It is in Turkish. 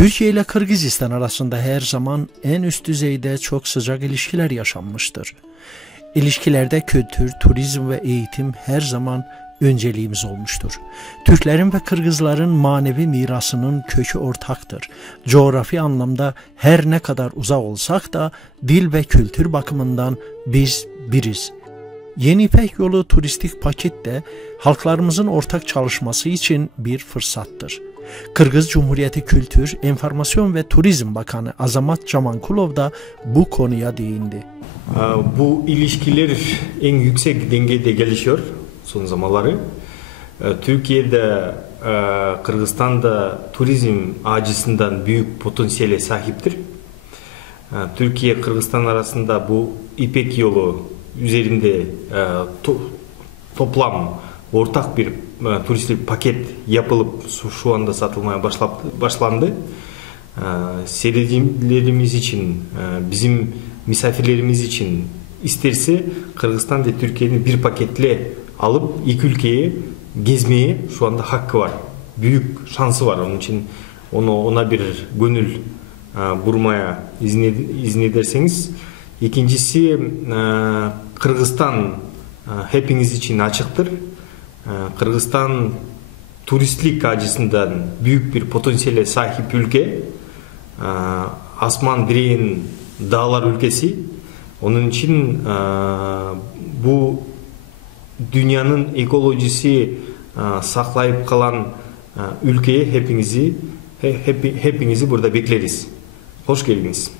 Türkiye ile Kırgızistan arasında her zaman en üst düzeyde çok sıcak ilişkiler yaşanmıştır. İlişkilerde kültür, turizm ve eğitim her zaman önceliğimiz olmuştur. Türklerin ve Kırgızların manevi mirasının kökü ortaktır. Coğrafi anlamda her ne kadar uzak olsak da dil ve kültür bakımından biz biriz. Yeni İpek Yolu turistik paket de halklarımızın ortak çalışması için bir fırsattır. Kırgız Cumhuriyeti Kültür, Enformasyon ve Turizm Bakanı Azamat Jamankulov da bu konuya değindi. Bu ilişkiler en yüksek dengede gelişiyor son zamanları. Türkiye'de, Kırgızistan'da turizm açısından büyük potansiyele sahiptir. Türkiye, Kırgızistan arasında bu İpek Yolu üzerinde toplam ortak bir turistik paket yapılıp şu anda satılmaya başlandı. Seyircilerimiz için, bizim misafirlerimiz için isterse Kırgızistan ve Türkiye'nin bir paketle alıp iki ülkeyi gezmeye şu anda hakkı var. Büyük şansı var. Onun için ona bir gönül vurmaya izin ederseniz. İkincisi, Kırgızistan hepiniz için açıktır. Kırgızistan turistlik açısından büyük bir potansiyele sahip ülke. Asman direğin dağlar ülkesi. Onun için bu dünyanın ekolojisi saklayıp kalan ülkeye hepinizi burada bekleriz. Hoş geldiniz.